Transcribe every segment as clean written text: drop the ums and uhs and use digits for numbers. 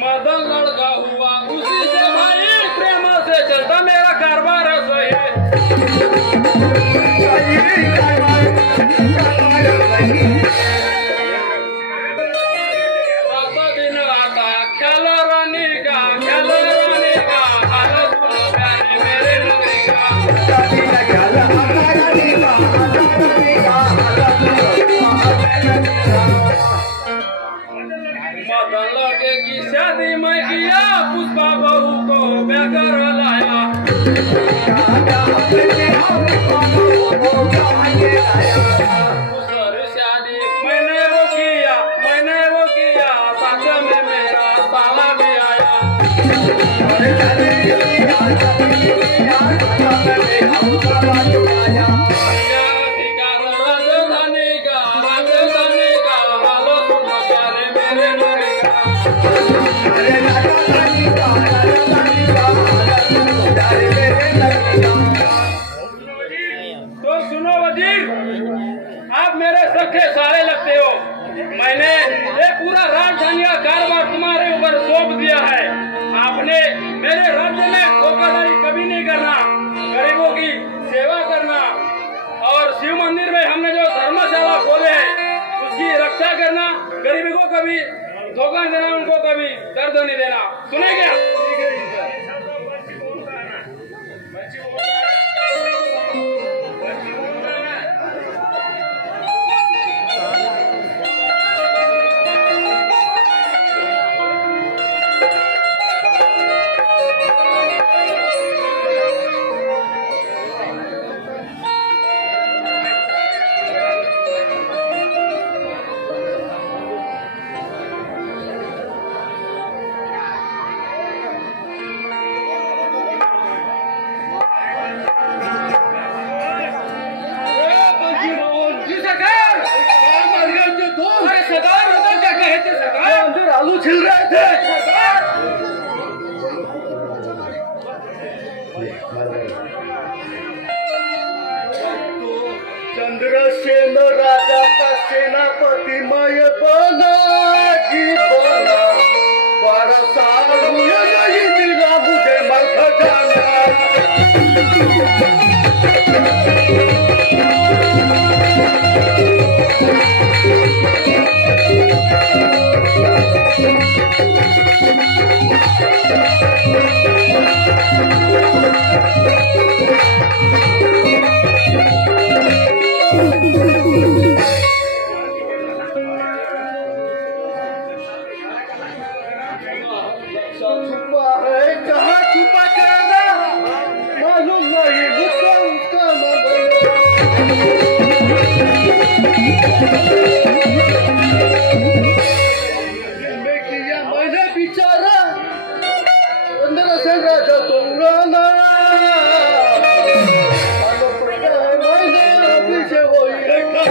मदन लड़का हुआ उसी से भाई प्रेम से चलता मेरा कारोबार सही। दिन आता ख्याल रानी का हाल सुनो प्यारे मेरे नगरी का। मदन लड़के की शादी मैं किया पुष्पा बहू को बेकर लाया। शादी मैंने वो किया साथ में मेरा साला भी आया। राजधानी का हाल सुनो प्यारे मेरे नगरी का। तो सुनो वजीर, आप मेरे सखे सारे लगते हो। मैंने ये पूरा राजधानी का कारोबार तुम्हारे ऊपर सौंप दिया है। आपने मेरे राज्य में धोखाधड़ी कभी नहीं करना, गरीबों की सेवा करना और शिव मंदिर में हमने जो धर्मशाला खोले हैं उसकी रक्षा करना। गरीबी को कभी धोखा देना, उनको कभी दर्द नहीं देना। सुने क्या? आलू छिल रहे थे। चंद्रसेन राजा का सेनापति मैं बना जी बना, 12 साल हुए नहीं मिला मुझे मल खजाना। छुपा है कहाँ छुपा करना मालूम नहीं, उसका मैं किया मैंने बिचारा अंदर से राजा तो उड़ाना मैंने पीछे वही रखा।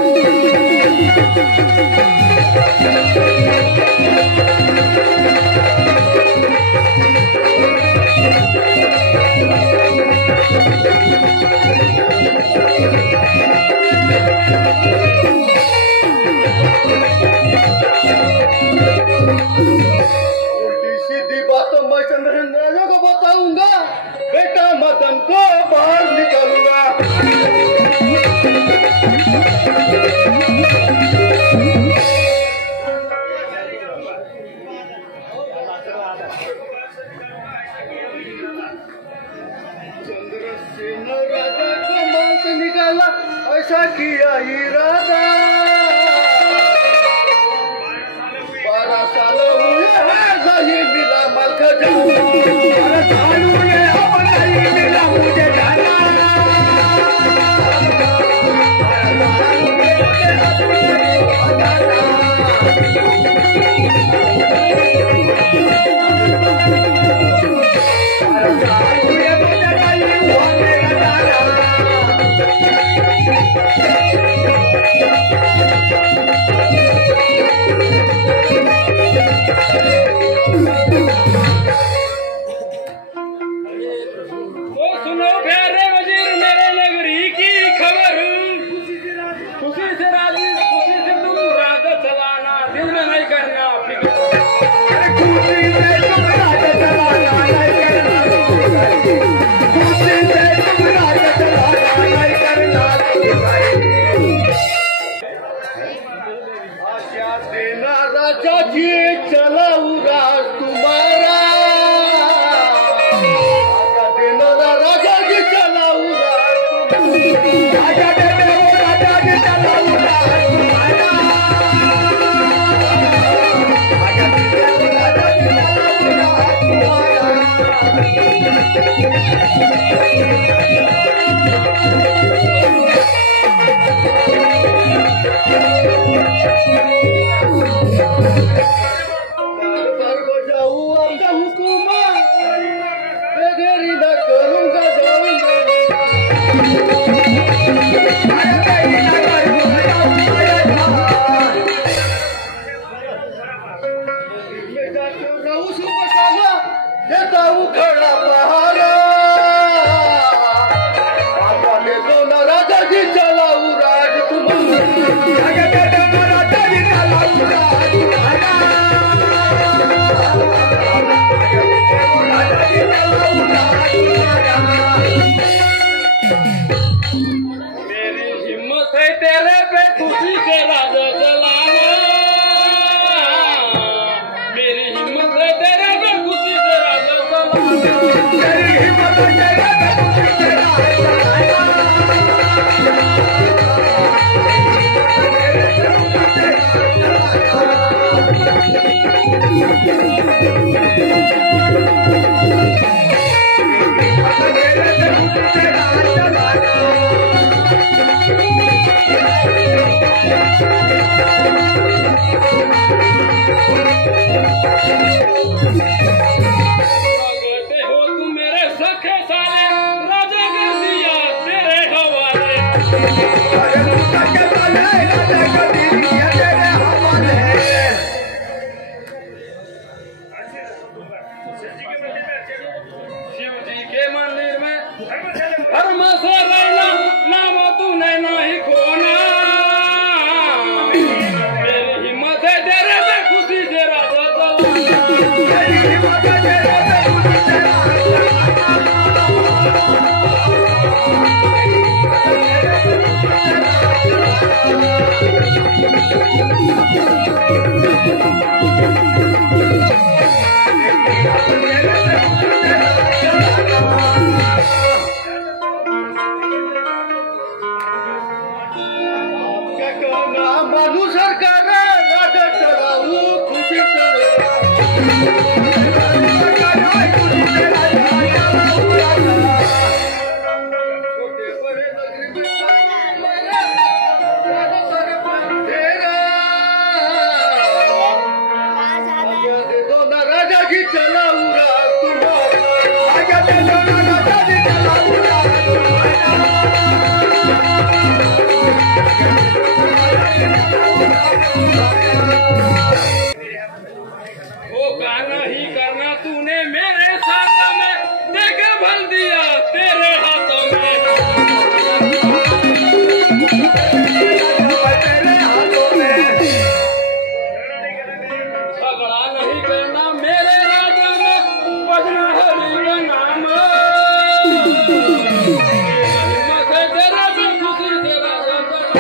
उल्टी सीधी बात मैं चंद्रसेन राजा को बताऊंगा, बेटा मदन को बाहर निकालूंगा। ऐसा किया इरादा 12 साल हुए हैं नहीं मिला मलका जान हुए अब नहीं मिला मुझे जाना राजा जी चलाऊ राज तुम्हारा राजा जी चलाऊ राजा जी चलाऊ खड़ा पहाड़ा राजा जी चलाऊ राज तुम्हारा राजा जी चलाऊ राज मेरी हिम्मत है तेरे पे खुशी से राजा चलाना मेरी हिम्मत है तेरे पे खुशी से राजा चलाना मेरी हिम्मत है तेरे पे खुशी से राजा हो तुम मेरे सखे साले राजा कर दिया तेरे हवाले शिव जी के मंदिर में धर्म से रहना नाम तूने नहीं खोना मेरी हिम्मत है तेरे पे खुशी से राजा मधु सरकार राजा चलाऊ खुशी छोटे बड़े नगरी में दे दो ना राजा जी चलाऊ राज तुम्हारा दे दो ना राजा जी चलाऊ राज वो गाना ही करना तूने मेरे साथ में देख भल दिया तेरे हाथों में झगड़ा नहीं करना मेरे राजा में बजना हरि का नाम हिम्मत है तेरा पे खुशी से राजा चलाऊ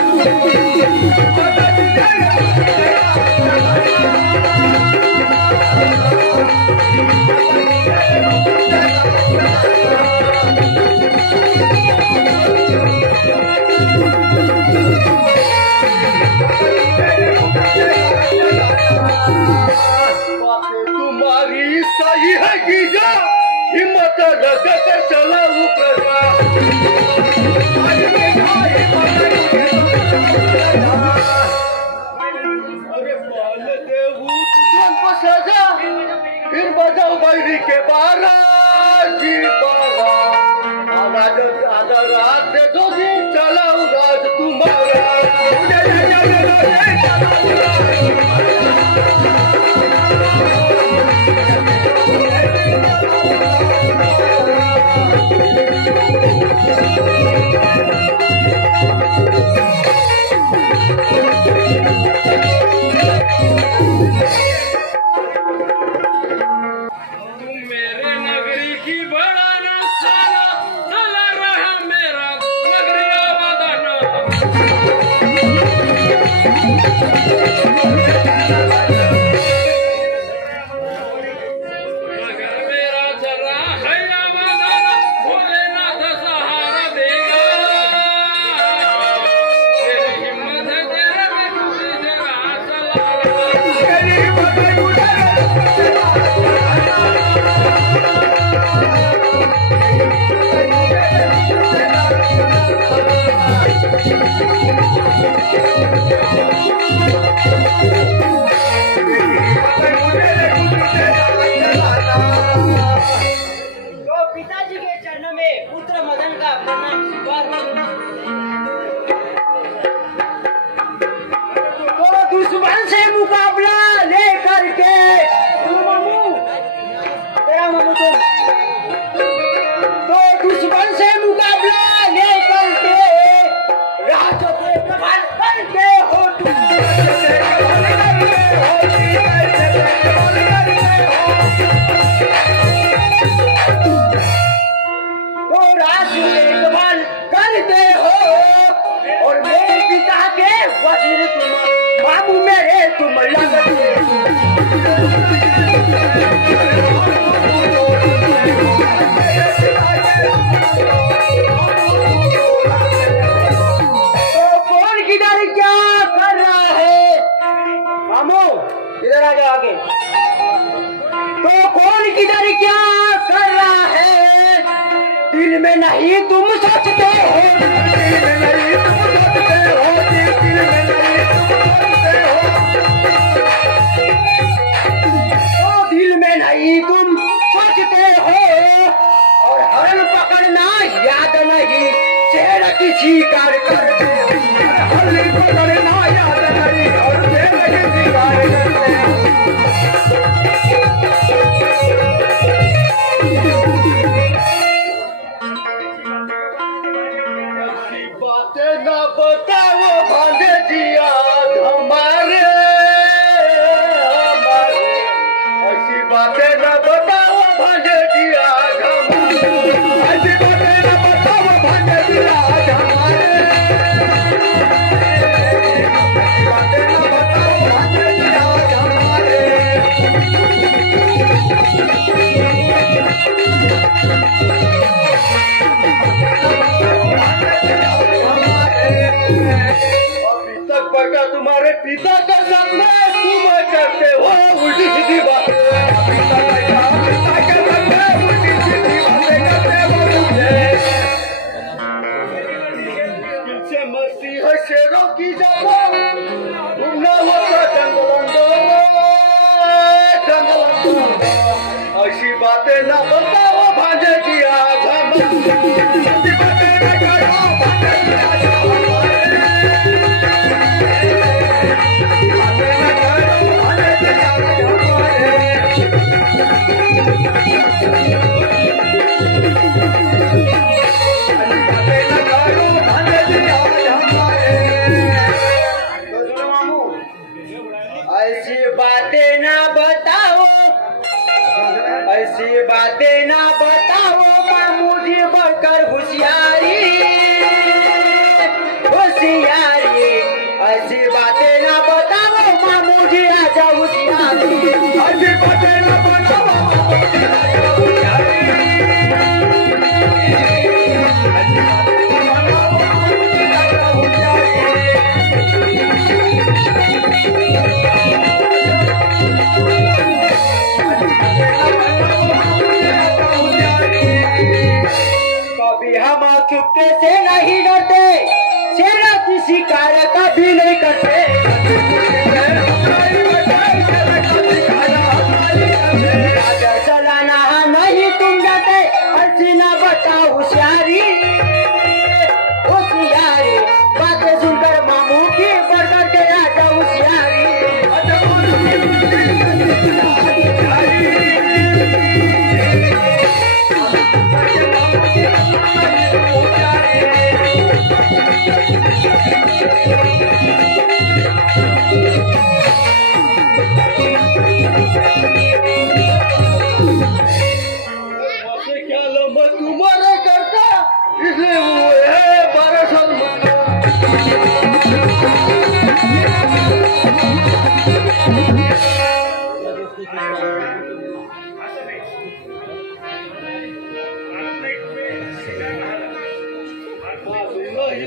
तुम्हारी सही है जीजा, हिम्मत रखकर चला ऊपर। अरे पाल देवू तुझन को सजा, फिर बजाओ बैरी के 12 जी 12। आधा रात से दो दिन चलाऊ राज तुम्हारा। मेरे नगरी की बड़ा ना सारा चला रहा मेरा नगरिया बदना। नगर मेरा चला है या बदना, भोलेनाथ सहारा देगा। तेरी हिम्मत है तेरे में खुशी से राह तो पिताजी के चरणों में पुत्र मदन का प्रणाम स्वीकार तो दुश्मन से मुकाबला लेकर के तेरा मामू तो दुश्मन से मुकाबला लेकर के राजों के प्रभाव करके हो तो राष्ट्र देखभाल करते हो और मेरे पिता के वजीर तुम मामू मेरे तुम लगते तो कौन किधर क्या कर रहा है मामू इधर आ जाओ आगे। तो कौन किधर क्या कर रहा है दिल में नहीं तुम सोचते हो। दिल में नहीं तुम सोचते हो। दिल में नहीं तो दिल में नहीं तुम सोचते हो और हरण पकड़ना याद नहीं शेर की शिकार करते हो। हरण पकड़ना याद नहीं और शेर की शिकार करते बातें न बताओ भांजे जिया हमारे हमारे। ऐसी बातें न बताओ भांजे जिया हमारे। ऐसी बातें न बताओ भांजे जिया हमारे। ऐसी बातें न बताओ भांजे जिया हमारे। अभी तक बेटा तुम्हारे पिता का सपना तुम करते हो उल्टी सीधी बातें। अभी तक बेटा पिता के सपने उल्टी सीधी बातें करते हो मुझे। किनसे मस्ती है शेरों की जानो घूमना होता जंगल ऐसी बातें ना बताओ भांजे की आज हम। ऐसी बातें न करो भांजे की आज ऐसी बातें ना बताओ ऐसी बातें ना बताओ मामू जी बढ़कर होशियारी धक्के से नहीं डरते, शेर की शिकार कभी नहीं करते। चलाना नहीं तुम जाते, हसीना बताओ होशियारी, होशियारी बातें सुनकर मामू की बढ़ करके आजा होशियारी। क्या लंबा तुम्हारा करता, इसलिए वो है 12 साल मना।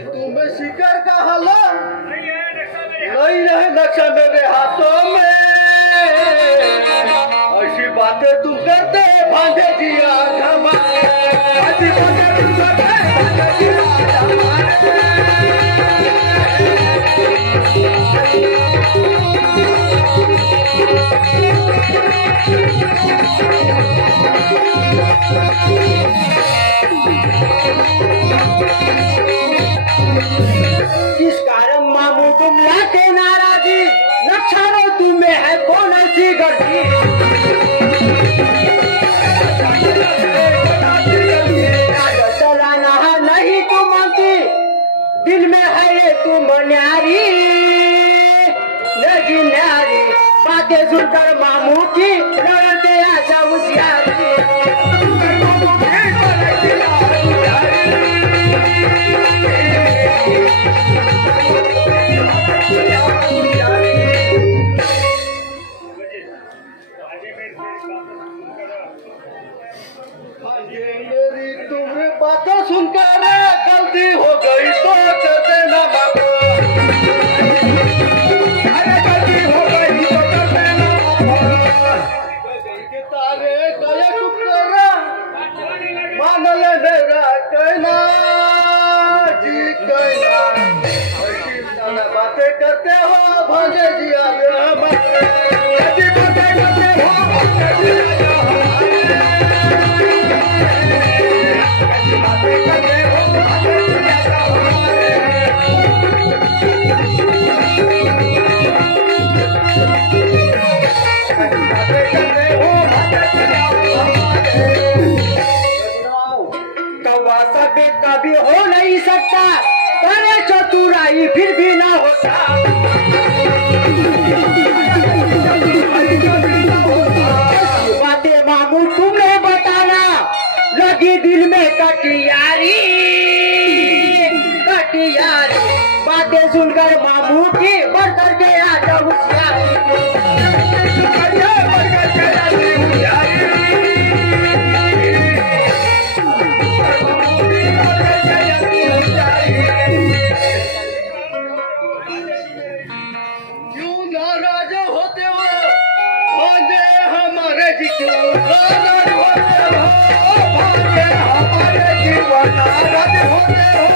तुम्हें शिकार का हला नहीं रहे नक्शा मेरे हाथों में। ऐसी बातें तुम करते भांजे जिया हमारे, ऐसी बातें तुम करते भांजे जिया हमारे। किस कारण मामू तुम लाते नाराजी, नक्षारो तुम्हें है कौन ऐसी गर्दी। चलाना नहीं तुम मानती, दिल में है ये तुम न्यारी, लगी न्यारी बातें सुनकर मामू की लड़ते आजा होशियारी। ये मेरी तुम्हें बातें सुनकर गलती हो गई तो कर देना बाबा। अरे गलती हो गई तो कर देना बाबा। के तारे गए टुकड़ा मान ले मेरा कहना जी कहना। ऐसी नाना बातें करते हो भांजे जिया हमारे, ऐसी बातें करते हो भांजे जिया हमारे। कौवा सभी कभी हो नहीं सकता, करे चतुराई फिर भी ना होता। बातें मामू तुम्हें बताना, लगी दिल में कटियारी, कटियारी बातें सुनकर मामू की बढ़ करके आजा होशियारी। क्यों नाराज होते हो भांजे हमारे जी, क्यों नाराज होते हो भांजे हमारे जीवन, नाराज होते हो।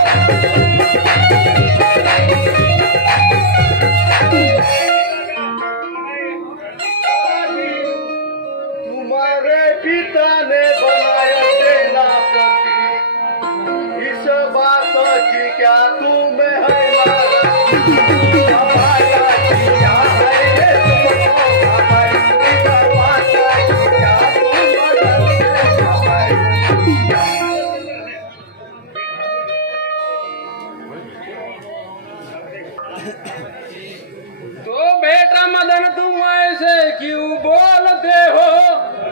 तुम्हारे पिता ने बनाया सेनापति, इस बात की क्या तुम्हें है तो बेटा मदन तुम ऐसे क्यों बोलते हो,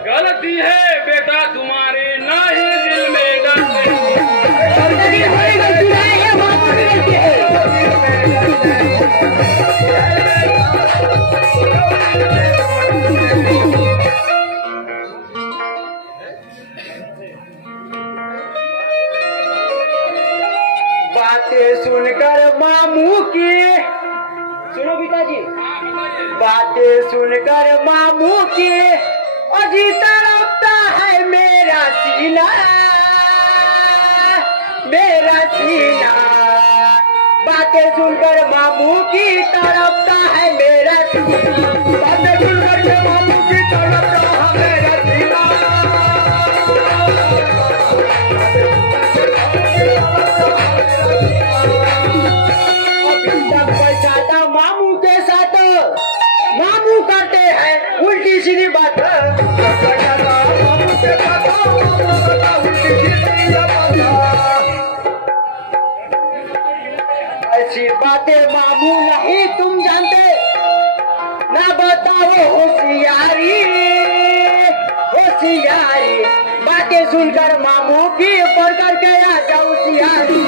गलती है बेटा तुम्हारी नहीं दिल में डरते हो। बातें सुनकर मामू की, सुनो पिताजी, बातें सुनकर मामू की अजी तड़पता है मेरा सीना, मेरा सीना, बातें सुनकर मामू की तड़पता है मेरा सीना, बातें सुनकर के मामू की तड़पता है मेरा सीना। अभी तक पैसा था मामू के साथ, मामू करते हैं उल्टी सीधी बात, ऐसी बातें मामू नहीं तुम जानते, ना बताओ होशियारी, होशियारी, बातें सुनकर मामू की पढ़ करके आ जाओ होशियारी।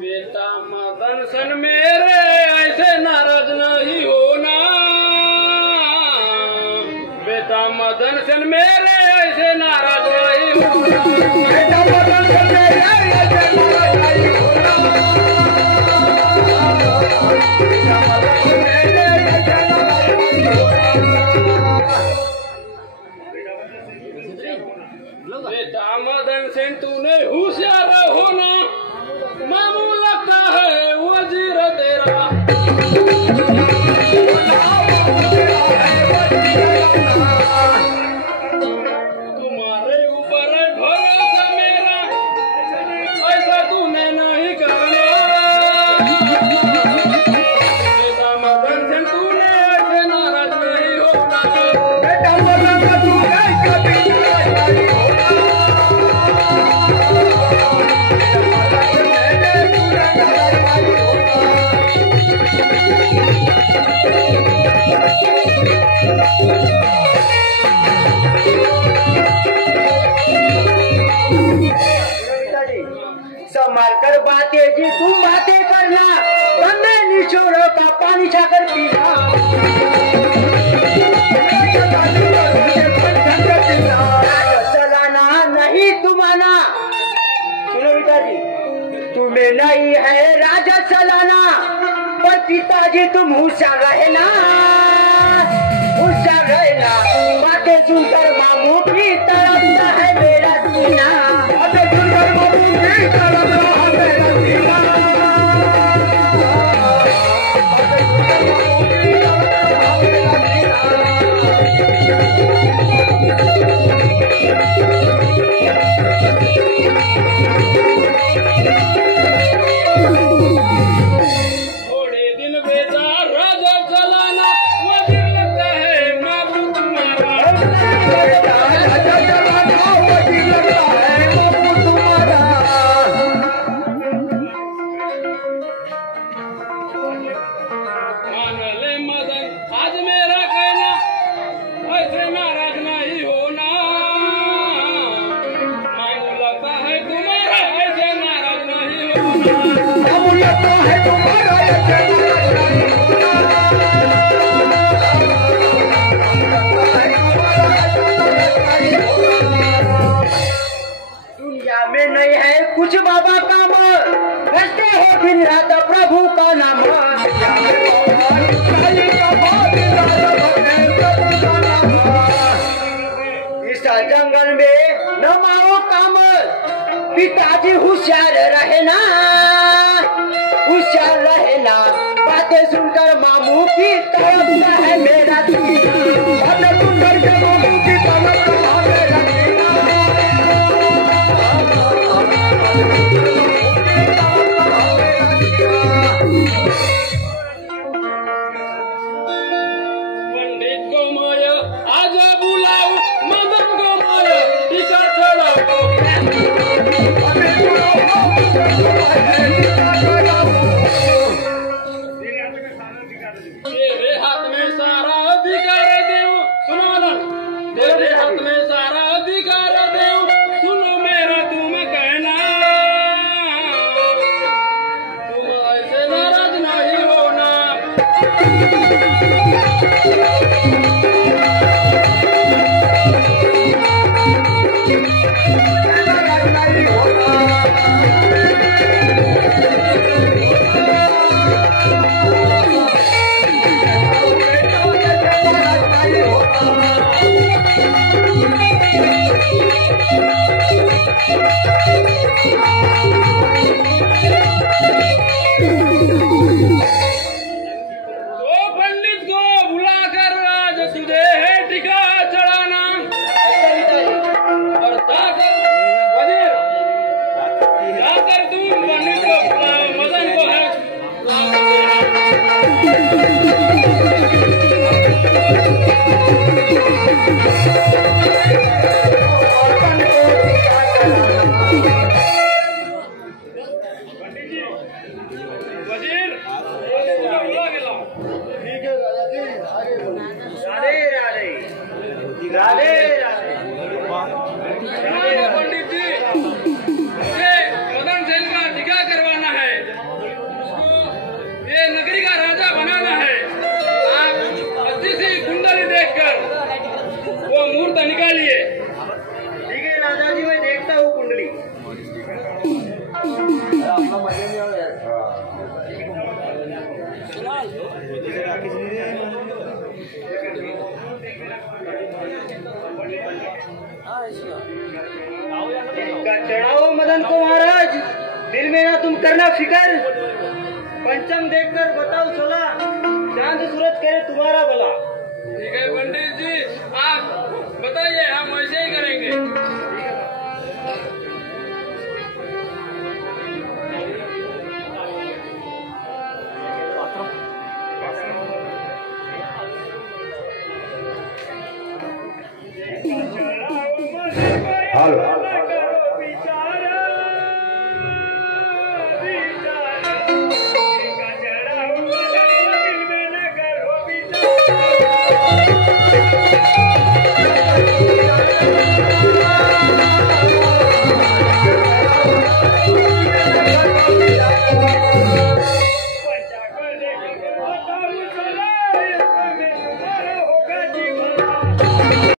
बेटा मदन सन मेरे ऐसे नाराज नहीं होना, बेटा मदन सन मेरे ऐसे नाराज नहीं होना, बेटा मदन सन मेरे ऐसे नाराज नहीं होना, बेटा मदन सन मेरे ऐसे नाराज नहीं होना, बेटा मदन सन तूने होशियार होना, मामू लगता है वजीर तेरा, तुम्हारे ऊपर भरोसा मेरा, ऐसा तूने नहीं करना, बेटा मदन सिंह तूने ऐसे नाराज नहीं होना, बेटा मदन सिंह तूने कभी नाराज नहीं होना। संभाल कर बातें जी तुम बातें करना, गंदे निचोड़ों का पानी छाकर पीना, चलाना नहीं तुम्हारा। सुनो पिताजी, तुम्हें नहीं है राजा चलाना, पर पिताजी तुम होशियार रहना, होशियार रहना, बातें सुनकर मामू की तड़पता है मेरा सीना, बातें सुनकर मामू की तड़पता है मेरा सीना, बातें सुनकर मामू की तड़पता है मेरा थोड़े दिन बेटा राजा चलाना, वजीर लगता है मामू तुम्हारा, राजा चलाना वजीर लगता है मामू तुम्हारा। मान ले मदन आज मेरा कहना, ऐसे नाराज नहीं होना, मामू लगता है तुम्हारा ऐसे नाराज नहीं होना, मामू लगता है तुम्हारा ऐसे नाराज नहीं होना, दुनिया में नहीं है कुछ बाबा काम, करते हो दिन रात प्रभु का नाम, इस जंगल में न मारो काम, पिताजी होशियार रहना, होशियार रहना, बातें सुनकर मामू की तड़पता है मेरा सीना, बातें सुनकर के मामू की तड़पता है मेरा सीना। पंडित को मोयो आजा बुलाओ, मदन को मोयो टीका चढ़ाओ, तेरे हाथ में सारा अधिकार देव, सुनो मदन, तेरे हाथ में सारा अधिकार देव, सुनो मेरा तुम कहना, तुम ऐसे नाराज नहीं होना, नहीं होना। पंडित जी, मुझे मदन सेन का टीका करवाना है, ये नगरी का राजा बनाना है। आप अच्छी सी कुंडली देखकर वो मुहूर्त निकालिए। ठीक है राजा जी, मैं देखता हूँ कुंडली। चढ़ाओ मदन को महाराज, दिल में ना तुम करना फिकर। पंचम देखकर बताओ सला, चांद सूरज करे तुम्हारा भला। ठीक है पंडित जी, आप बताइए, हम वैसे ही करेंगे। हेलो